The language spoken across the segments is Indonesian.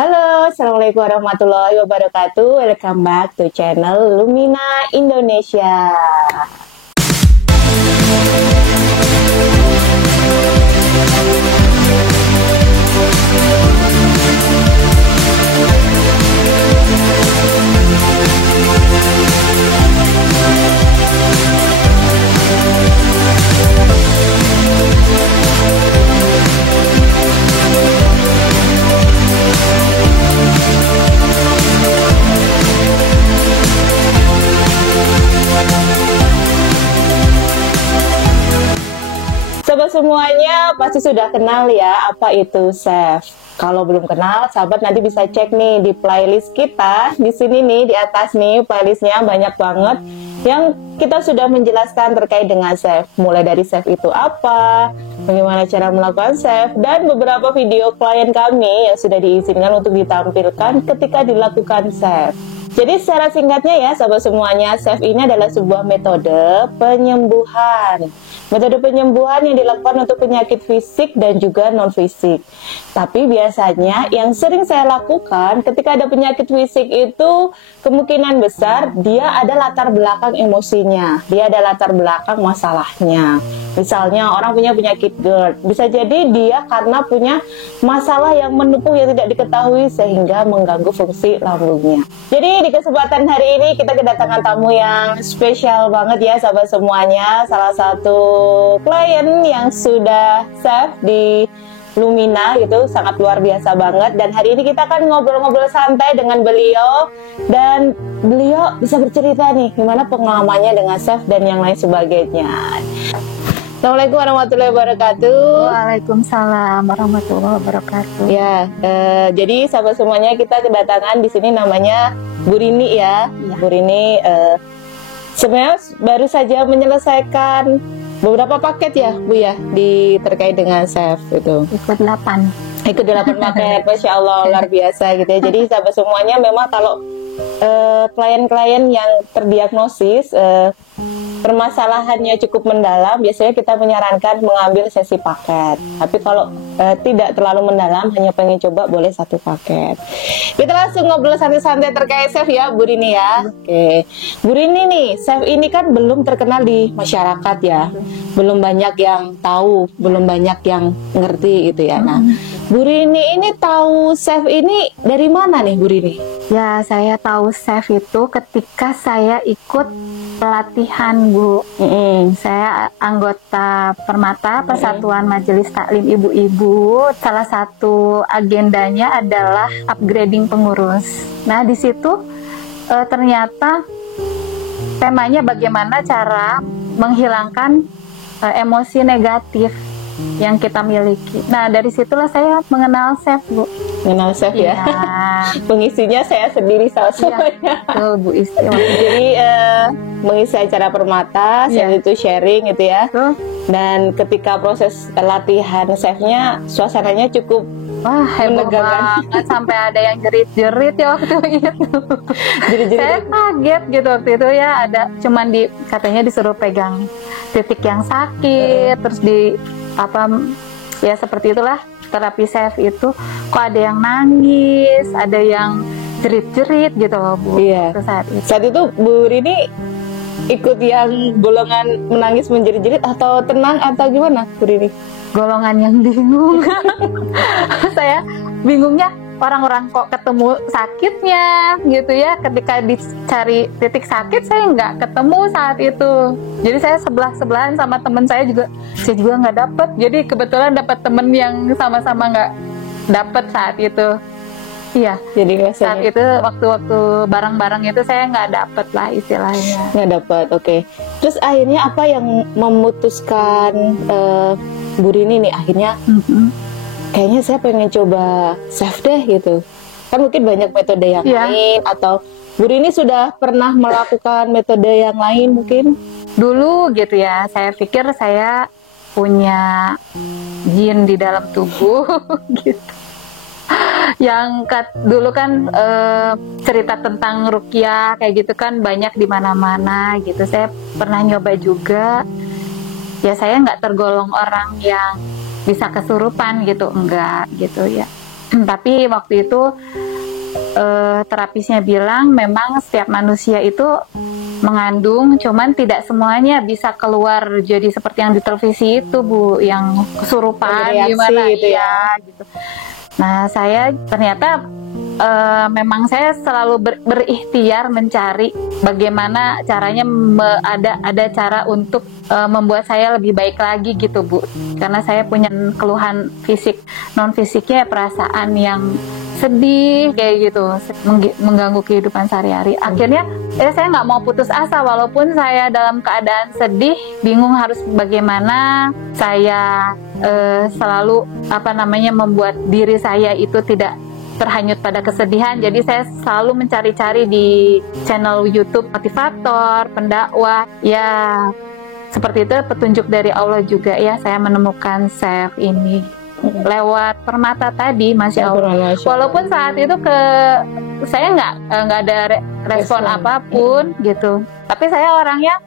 Halo, Assalamualaikum warahmatullahi wabarakatuh. Welcome back to channel Lumina Indonesia. Sobat semuanya pasti sudah kenal ya apa itu chef. Kalau belum kenal, sahabat nanti bisa cek nih di playlist kita. Di sini nih di atas nih playlistnya banyak banget yang kita sudah menjelaskan terkait dengan chef. Mulai dari chef itu apa, bagaimana cara melakukan chef, dan beberapa video klien kami yang sudah diizinkan untuk ditampilkan ketika dilakukan chef. Jadi secara singkatnya ya sahabat semuanya, chef ini adalah sebuah metode penyembuhan. Metode penyembuhan yang dilakukan untuk penyakit fisik dan juga non-fisik. Tapi biasanya yang sering saya lakukan ketika ada penyakit fisik itu kemungkinan besar dia ada latar belakang emosinya. Dia ada latar belakang masalahnya. Misalnya orang punya penyakit GERD. Bisa jadi dia karena punya masalah yang menumpuk yang tidak diketahui sehingga mengganggu fungsi lambungnya. Jadi di kesempatan hari ini kita kedatangan tamu yang spesial banget ya sahabat semuanya. Salah satu klien yang sudah chef di Lumina gitu, sangat luar biasa banget. Dan hari ini kita akan ngobrol-ngobrol santai dengan beliau. Dan beliau bisa bercerita nih gimana pengalamannya dengan chef dan yang lain sebagainya. Assalamualaikum warahmatullahi wabarakatuh. Waalaikumsalam warahmatullahi wabarakatuh. Ya, jadi sahabat semuanya kita kedatangan di sini namanya Bu Rini ya. Bu Rini sebenarnya baru saja menyelesaikan beberapa paket ya Bu ya di terkait dengan chef itu. Ikut 8 paket, Masya Allah luar biasa gitu ya. Jadi sahabat semuanya memang kalau klien-klien yang terdiagnosis permasalahannya cukup mendalam, biasanya kita menyarankan mengambil sesi paket. Tapi kalau tidak terlalu mendalam, hanya pengen coba, boleh 1 paket. Kita langsung ngobrol santai-santai terkait chef ya, Bu Rini ya. Oke, Bu Rini nih, chef ini kan belum terkenal di masyarakat ya, belum banyak yang tahu, belum banyak yang ngerti gitu ya. Nah, Bu Rini ini tahu chef ini dari mana nih Bu Rini? Ya, saya tahu chef itu ketika saya ikut pelatihan Bu. Saya anggota Permata, Persatuan Majelis Taklim Ibu-Ibu. Salah satu agendanya adalah upgrading pengurus. Nah, di situ ternyata temanya bagaimana cara menghilangkan emosi negatif yang kita miliki. Nah, dari situlah saya mengenal chef Bu. Mengenal chef ya. Pengisinya saya sendiri salah satunya. Betul Bu Isti. Jadi mengisi acara Permata, saya itu sharing gitu ya. Dan ketika proses latihan chefnya, suasananya cukup heboh banget sampai ada yang jerit-jerit ya waktu itu. Saya kaget gitu waktu itu ya, ada cuman katanya disuruh pegang titik yang sakit, terus ya seperti itulah terapi chef itu. Kok ada yang nangis, ada yang jerit-jerit gitu loh Bu. Iya. Saat itu Bu Rini ikut yang golongan menangis menjerit-jerit atau tenang atau gimana Bu Rini? Golongan yang bingung. Saya bingungnya, orang-orang kok ketemu sakitnya gitu ya, ketika dicari titik sakit saya nggak ketemu saat itu. Jadi saya sebelahan sama teman saya juga nggak dapet. Jadi kebetulan dapat temen yang sama-sama nggak dapet saat itu. Iya, jadi saat itu waktu-waktu bareng-bareng itu saya nggak dapet lah istilahnya. Nggak dapet, oke. Terus akhirnya apa yang memutuskan Bu Rini nih akhirnya kayaknya saya pengen coba chef deh gitu. Kan mungkin banyak metode yang lain, atau Bu Rini sudah pernah melakukan metode yang lain mungkin? Dulu gitu ya, saya pikir saya punya jin di dalam tubuh gitu. Yang dulu kan cerita tentang ruqyah kayak gitu kan banyak di mana-mana gitu. Saya pernah nyoba juga. Ya saya nggak tergolong orang yang bisa kesurupan gitu, enggak gitu ya. Tapi waktu itu terapisnya bilang memang setiap manusia itu mengandung, cuman tidak semuanya bisa keluar jadi seperti yang di televisi itu Bu, yang kesurupan gimana gitu ya. gitu. Nah saya ternyata memang saya selalu berikhtiar mencari bagaimana caranya ada cara untuk membuat saya lebih baik lagi gitu Bu, karena saya punya keluhan fisik, non fisiknya perasaan yang sedih kayak gitu, mengganggu kehidupan sehari-hari. Akhirnya saya nggak mau putus asa walaupun saya dalam keadaan sedih, bingung harus bagaimana. Saya selalu membuat diri saya itu tidak terhanyut pada kesedihan. Jadi saya selalu mencari-cari di channel YouTube motivator, pendakwah. Ya seperti itu petunjuk dari Allah juga ya. Saya menemukan Chef ini lewat Permata tadi, Masya Allah. Walaupun saat itu saya nggak ada respon apapun gitu. Tapi saya orangnya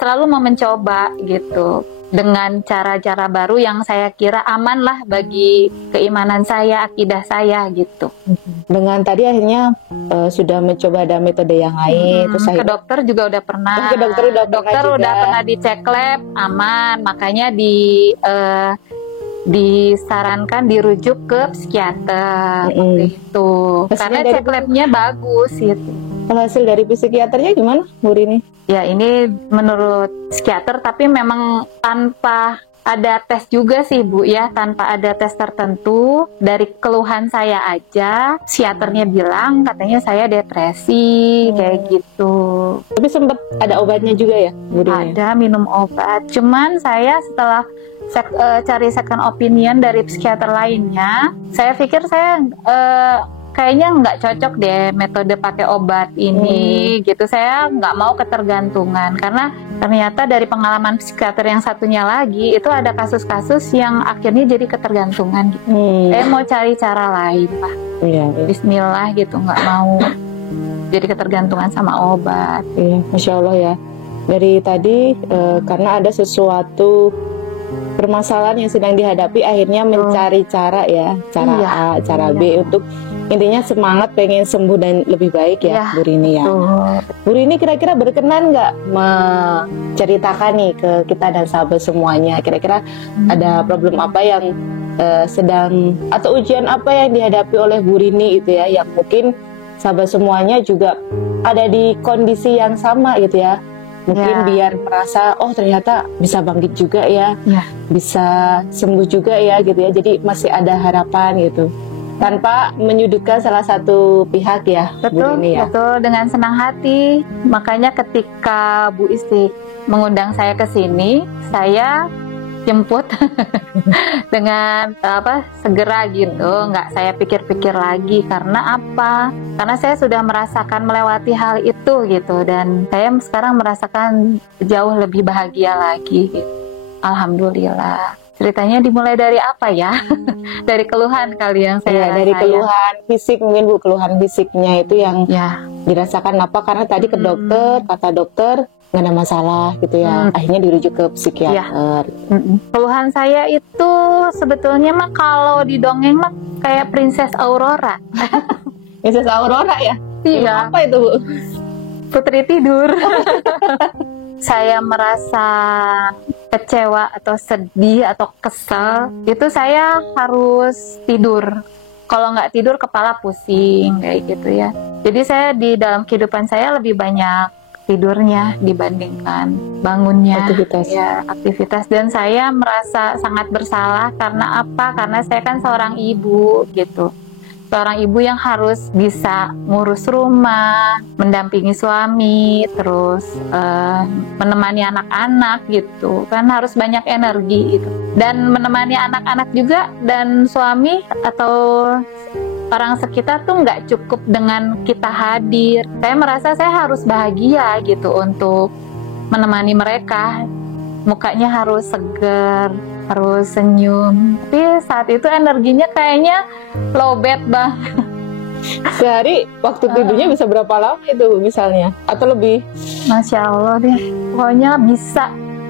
selalu mau mencoba gitu, dengan cara-cara baru yang saya kira aman lah bagi keimanan saya, akidah saya gitu. Dengan tadi akhirnya sudah mencoba ada metode yang lain. Terus ke dokter juga udah pernah. Ke dokter udah pernah dicek lab, aman. Makanya disarankan dirujuk ke psikiater gitu. Karena cek labnya bagus gitu. Kalau hasil dari psikiaternya gimana, Bu Rini? Ya ini menurut psikiater, tapi memang tanpa ada tes juga sih Bu ya, tanpa ada tes tertentu. Dari keluhan saya aja, psikiaternya bilang katanya saya depresi kayak gitu. Tapi sempat ada obatnya juga ya, Bu Rini? Ada minum obat, cuman saya setelah cari second opinion dari psikiater lainnya, saya pikir saya kayaknya nggak cocok deh metode pakai obat ini gitu. Saya nggak mau ketergantungan, karena ternyata dari pengalaman psikiater yang satunya lagi itu ada kasus-kasus yang akhirnya jadi ketergantungan gitu. Saya mau cari cara lain lah. Bismillah gitu, nggak mau jadi ketergantungan sama obat. Masya Allah ya. Dari tadi karena ada sesuatu permasalahan yang sedang dihadapi, akhirnya mencari cara ya, cara A, cara B untuk intinya semangat pengen sembuh dan lebih baik ya, Bu Rini ya. Bu Rini kira-kira berkenan nggak menceritakan nih ke kita dan sahabat semuanya, kira-kira ada problem apa yang sedang atau ujian apa yang dihadapi oleh Bu Rini itu ya, yang mungkin sahabat semuanya juga ada di kondisi yang sama gitu ya. Mungkin biar merasa ternyata bisa bangkit juga ya, bisa sembuh juga ya gitu ya. Jadi masih ada harapan gitu, tanpa menyudutkan salah satu pihak ya. Betul, Bu Rini ya. Betul, dengan senang hati. Makanya ketika Bu Isti mengundang saya ke sini, saya jemput dengan segera gitu, nggak saya pikir-pikir lagi. Karena apa? Karena saya sudah merasakan melewati hal itu gitu, dan saya sekarang merasakan jauh lebih bahagia lagi gitu. Alhamdulillah. Ceritanya dimulai dari apa ya? Dari keluhan kali yang saya dari keluhan fisik mungkin Bu, keluhan fisiknya itu yang dirasakan apa? Karena tadi ke dokter, kata dokter nggak ada masalah gitu ya, akhirnya dirujuk ke psikiater. Keluhan saya itu sebetulnya mah kalau di dongeng mah kayak Princess Aurora. Princess Aurora ya? Iya. Apa itu Bu? Putri tidur. Saya merasa kecewa atau sedih atau kesel, itu saya harus tidur. Kalau nggak tidur kepala pusing kayak gitu ya. Jadi saya di dalam kehidupan saya lebih banyak tidurnya dibandingkan bangunnya, aktivitas. Dan saya merasa sangat bersalah karena apa? Karena saya kan seorang ibu gitu, seorang ibu yang harus bisa ngurus rumah, mendampingi suami, terus menemani anak-anak gitu kan, harus banyak energi gitu. Dan menemani anak-anak juga dan suami atau orang sekitar tuh nggak cukup dengan kita hadir. Saya merasa saya harus bahagia gitu untuk menemani mereka. Mukanya harus seger, harus senyum. Tapi saat itu energinya kayaknya lowbat banget. Sehari waktu tidurnya bisa berapa lama itu misalnya? Atau lebih? Masya Allah deh. Pokoknya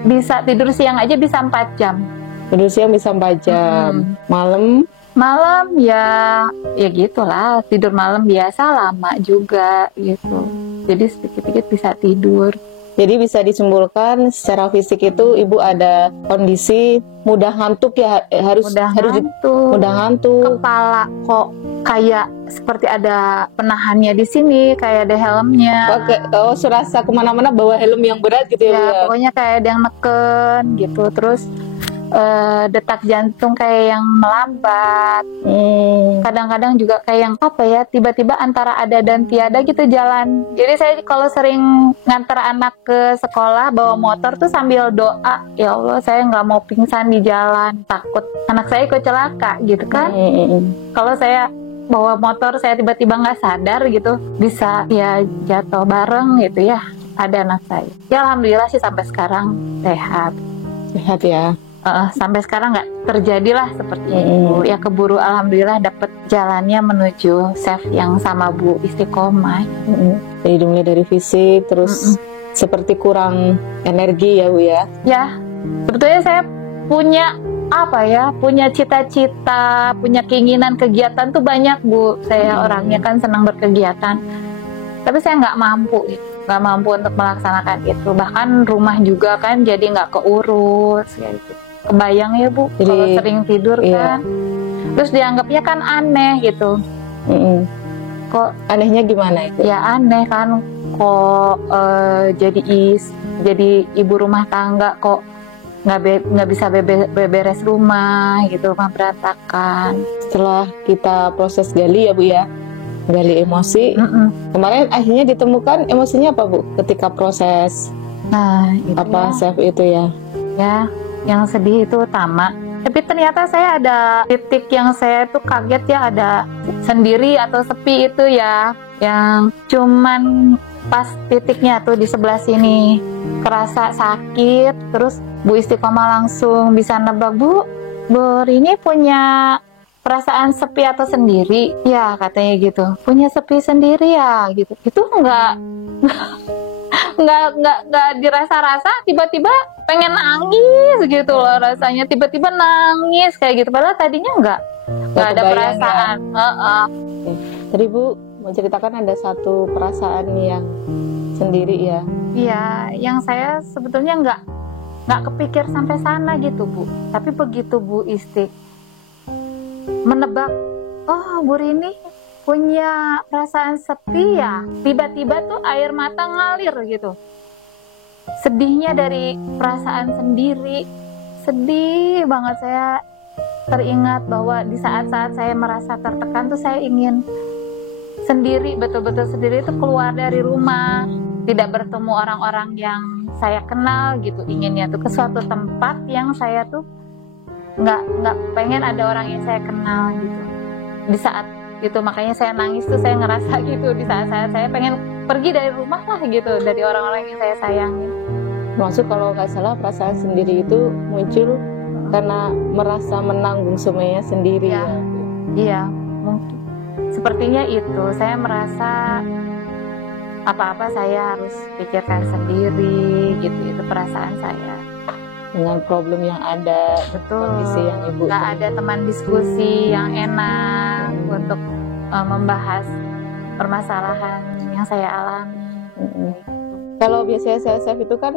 bisa tidur siang aja bisa 4 jam. Tidur siang bisa 4 jam. Malam Malam ya gitulah, tidur malam biasa lama juga gitu. Jadi sedikit-sedikit bisa tidur. Jadi bisa disimpulkan secara fisik itu ibu ada kondisi mudah ngantuk ya, harus mudah ngantuk. Kepala kok kayak seperti ada penahannya di sini, kayak ada helmnya. Serasa kemana-mana bawa helm yang berat gitu ya. Pokoknya kayak ada yang neken gitu. Terus detak jantung kayak yang melambat. Kadang-kadang juga kayak yang tiba-tiba antara ada dan tiada gitu jalan. Jadi saya kalau sering nganter anak ke sekolah bawa motor tuh sambil doa, ya Allah saya nggak mau pingsan di jalan, takut anak saya ikut celaka gitu kan. Kalau saya bawa motor saya tiba-tiba nggak sadar gitu, bisa ya jatuh bareng gitu ya, ada anak saya. Ya alhamdulillah sih sampai sekarang sehat ya. Sampai sekarang nggak terjadilah seperti itu. Ya keburu alhamdulillah dapet jalannya menuju safe yang sama Bu Istiqomah. Jadi mulai dari fisik terus seperti kurang energi ya Bu ya. Ya sebetulnya saya punya cita-cita, punya keinginan kegiatan tuh banyak Bu. Saya orangnya kan senang berkegiatan, tapi saya nggak mampu untuk melaksanakan itu. Bahkan rumah juga kan jadi nggak keurus kayak gitu. Kebayang ya Bu, kalau sering tidur kan, terus dianggapnya kan aneh gitu. Kok anehnya gimana itu? Ya aneh kan, kok jadi ibu rumah tangga kok nggak bisa beberes rumah gitu, rumah berantakan. Setelah kita proses gali ya Bu ya, gali emosi. Kemarin akhirnya ditemukan emosinya apa Bu? Ketika proses safe itu ya? Ya. Yang sedih itu utama, tapi ternyata saya ada titik yang saya tuh kaget ya, ada sendiri atau sepi itu ya, yang cuman pas titiknya tuh di sebelah sini kerasa sakit. Terus Bu Istiqomah langsung bisa nebak, Bu ini punya perasaan sepi atau sendiri ya, katanya gitu. Punya sepi sendiri ya gitu. Itu enggak dirasa-rasa, tiba-tiba pengen nangis gitu loh rasanya, tiba-tiba nangis kayak gitu, padahal tadinya nggak ada perasaan. Tadi Bu mau ceritakan ada satu perasaan yang sendiri ya? Iya, yang saya sebetulnya nggak kepikir sampai sana gitu Bu, tapi begitu Bu Isti menebak, Bu Rini punya perasaan sepi ya, tiba-tiba tuh air mata ngalir gitu. Sedihnya dari perasaan sendiri, sedih banget. Saya teringat bahwa di saat-saat saya merasa tertekan tuh saya ingin sendiri, betul-betul sendiri, itu keluar dari rumah, tidak bertemu orang-orang yang saya kenal gitu. Inginnya tuh ke suatu tempat yang saya tuh nggak pengen ada orang yang saya kenal gitu. Di saat itu makanya saya nangis tuh, saya ngerasa gitu di saat saya pengen pergi dari rumah lah gitu, dari orang-orang yang saya sayangi. Maksud kalau nggak salah perasaan sendiri itu muncul karena merasa menanggung semuanya sendiri ya? Iya, mungkin sepertinya itu. Saya merasa apa-apa saya harus pikirkan sendiri gitu, itu perasaan saya. Dengan problem yang ada, kondisi yang Ibu nggak ada teman diskusi yang enak untuk membahas permasalahan yang saya alami. Kalau biasanya self itu kan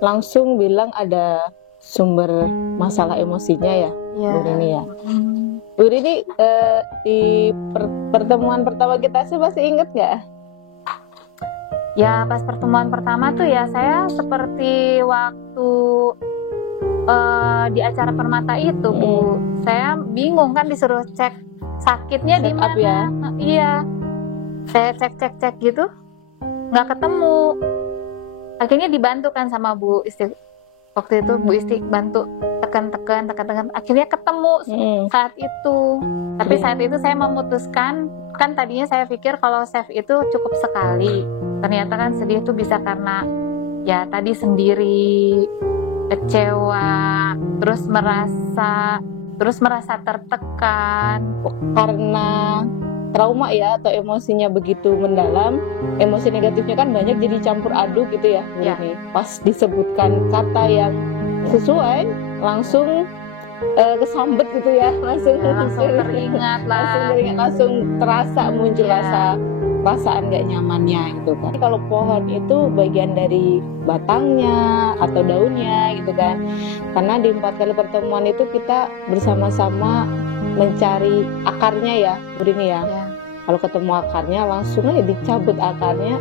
langsung bilang ada sumber masalah emosinya ya, Bu Rini ya. Bu Rini di pertemuan pertama kita sih masih inget nggak? Ya pas pertemuan pertama tuh ya saya seperti waktu di acara Permata itu Bu, saya bingung kan, disuruh cek sakitnya di mana ya? Iya, saya cek gitu nggak ketemu. Akhirnya dibantu kan sama Bu Isti, waktu itu Bu Isti bantu tekan, akhirnya ketemu saat itu. Tapi saat itu saya memutuskan, kan tadinya saya pikir kalau safe itu cukup sekali, ternyata kan sedih itu bisa karena ya tadi sendiri, kecewa, terus merasa tertekan karena trauma ya, atau emosinya begitu mendalam. Emosi negatifnya kan banyak, jadi campur aduk gitu ya, Bu Rini. Pas disebutkan kata yang sesuai, langsung kesambet gitu ya, langsung teringat lah. langsung terasa muncul perasaan gak nyamannya gitu kan. Kalau pohon itu bagian dari batangnya atau daunnya gitu kan, karena di 4 kali pertemuan itu kita bersama-sama mencari akarnya ya, Bu Rini ya. Kalau ketemu akarnya langsung aja dicabut akarnya,